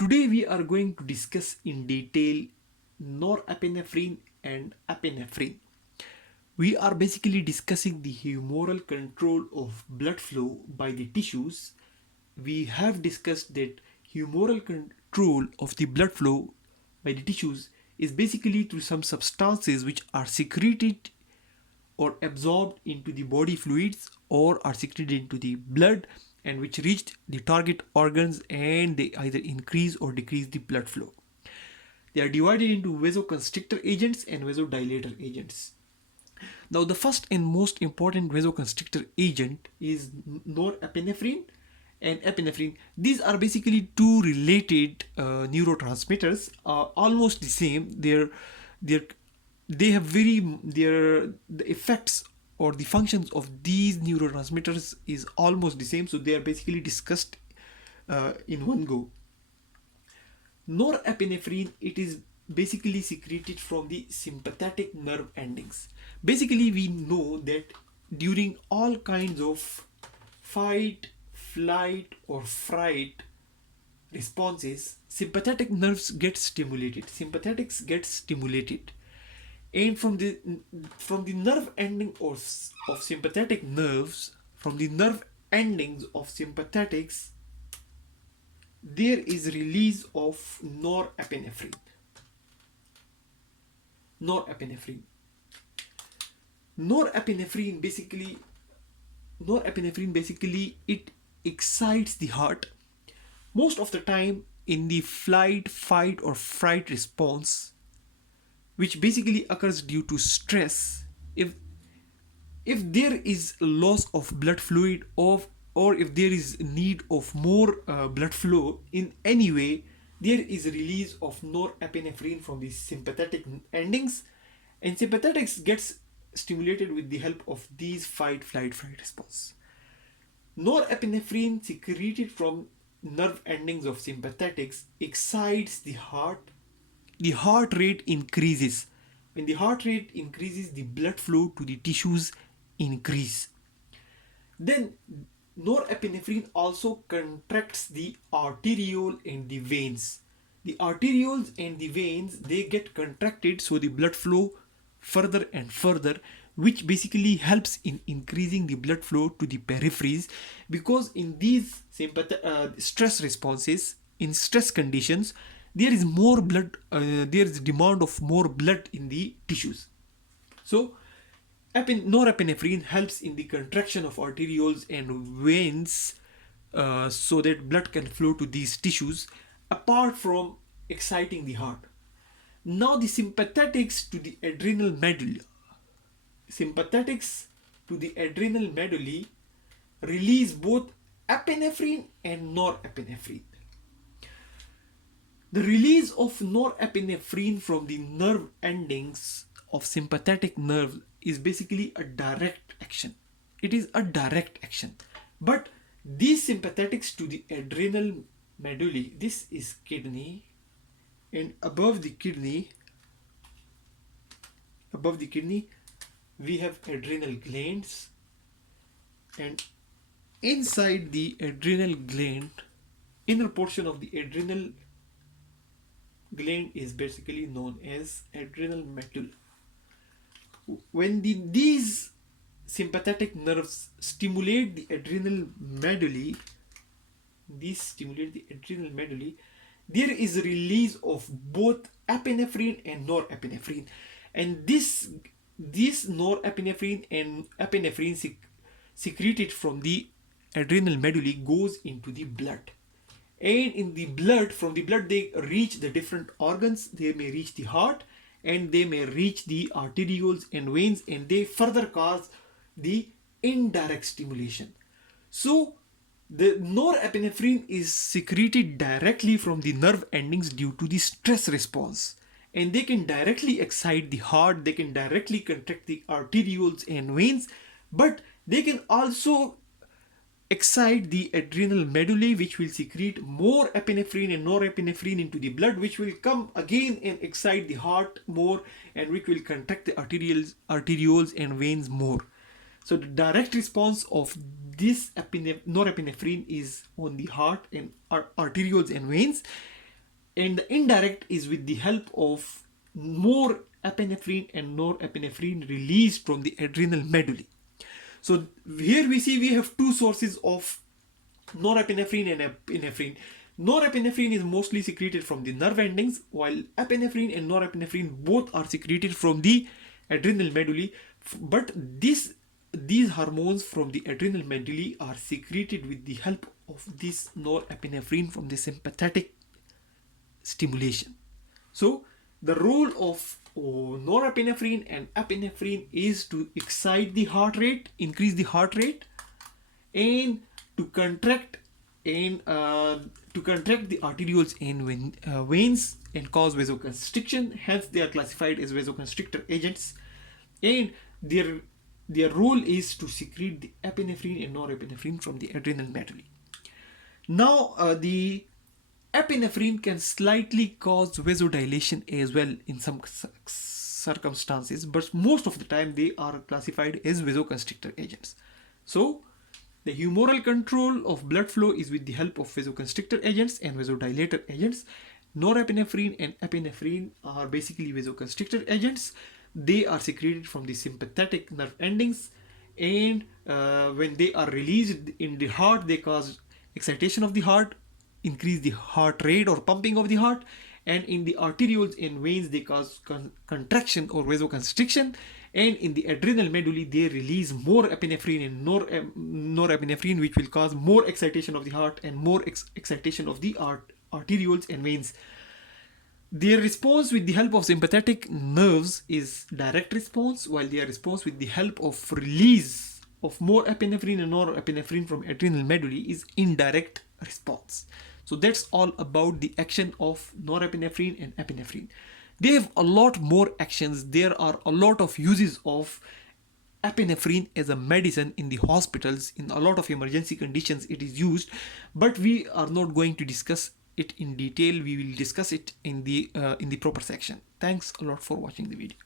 Today we are going to discuss in detail norepinephrine and epinephrine. We are basically discussing the humoral control of blood flow by the tissues. We have discussed that humoral control of the blood flow by the tissues is basically through some substances which are secreted or absorbed into the body fluids or are secreted into the blood and which reach the target organs and they either increase or decrease the blood flow. They are divided into vasoconstrictor agents and vasodilator agents. Now, the first and most important vasoconstrictor agent is norepinephrine and epinephrine. These are basically two related neurotransmitters, almost the same. They're they have the effects or the functions of these neurotransmitters is almost the same. So they are basically discussed in one go. Norepinephrine, it is basically secreted from the sympathetic nerve endings. Basically, we know that during all kinds of fight, flight, or fright responses, sympathetic nerves get stimulated. Sympathetics get stimulated, and from the nerve ending of sympathetic nerves, from the nerve endings of sympathetics, there is release of norepinephrine. Norepinephrine basically norepinephrine basically it excites the heart most of the time in the flight, fight, or fright response, which basically occurs due to stress. If if there is loss of blood fluid or if there is need of more blood flow in any way, there is a release of norepinephrine from the sympathetic endings, and sympathetics gets stimulated with the help of these fight flight fright response. Norepinephrine secreted from nerve endings of sympathetics excites the heart. The heart rate increases. When the heart rate increases, the blood flow to the tissues increase. Then norepinephrine also contracts the arteriole and the veins. The arterioles and the veins, they get contracted, so the blood flow further and further, which basically helps in increasing the blood flow to the peripheries, because in these stress responses, in stress conditions, there is more blood, there is demand of more blood in the tissues. So norepinephrine helps in the contraction of arterioles and veins, so that blood can flow to these tissues apart from exciting the heart. Now the sympathetics to the adrenal medulla release both epinephrine and norepinephrine. The release of norepinephrine from the nerve endings of sympathetic nerve is basically a direct action. It is a direct action. But these sympathetics to the adrenal medulla, this is kidney, and above the kidney, we have adrenal glands, and inside the adrenal gland, inner portion of the adrenal gland is basically known as adrenal medulla. When these sympathetic nerves stimulate the adrenal medulla, there is a release of both epinephrine and norepinephrine, and this norepinephrine and epinephrine secreted from the adrenal medulla goes into the blood, and in the blood, from the blood, they reach the different organs. They may reach the heart, and they may reach the arterioles and veins, and they further cause the indirect stimulation. So the norepinephrine is secreted directly from the nerve endings due to the stress response, and they can directly excite the heart, they can directly contract the arterioles and veins, but they can also excite the adrenal medulla, which will secrete more epinephrine and norepinephrine into the blood, which will come again and excite the heart more, and which will contract the arterioles and veins more. So the direct response of this norepinephrine is on the heart and arterioles and veins, and the indirect is with the help of more epinephrine and norepinephrine released from the adrenal medulla. So here we see we have two sources of norepinephrine and epinephrine. Norepinephrine is mostly secreted from the nerve endings, while epinephrine and norepinephrine both are secreted from the adrenal medulla. But these hormones from the adrenal medulla are secreted with the help of this norepinephrine from the sympathetic stimulation. So the role of norepinephrine and epinephrine is to excite the heart rate, increase the heart rate, and to contract the arterioles and veins and cause vasoconstriction. Hence, they are classified as vasoconstrictor agents, and their role is to secrete the epinephrine and norepinephrine from the adrenal medulla. Now, the epinephrine can slightly cause vasodilation as well in some circumstances, but most of the time they are classified as vasoconstrictor agents. So, the humoral control of blood flow is with the help of vasoconstrictor agents and vasodilator agents. Norepinephrine and epinephrine are basically vasoconstrictor agents. They are secreted from the sympathetic nerve endings, and when they are released in the heart, they cause excitation of the heart, increase the heart rate or pumping of the heart, and in the arterioles and veins they cause contraction or vasoconstriction, and in the adrenal medulla they release more epinephrine and norepinephrine, which will cause more excitation of the heart and more excitation of the arterioles and veins. Their response with the help of sympathetic nerves is direct response, while their response with the help of release of more epinephrine and norepinephrine from adrenal medulla is indirect response. So that's all about the action of norepinephrine and epinephrine. They have a lot more actions. There are a lot of uses of epinephrine as a medicine in the hospitals. In a lot of emergency conditions it is used, but we are not going to discuss it in detail. We will discuss it in the proper section. Thanks a lot for watching the video.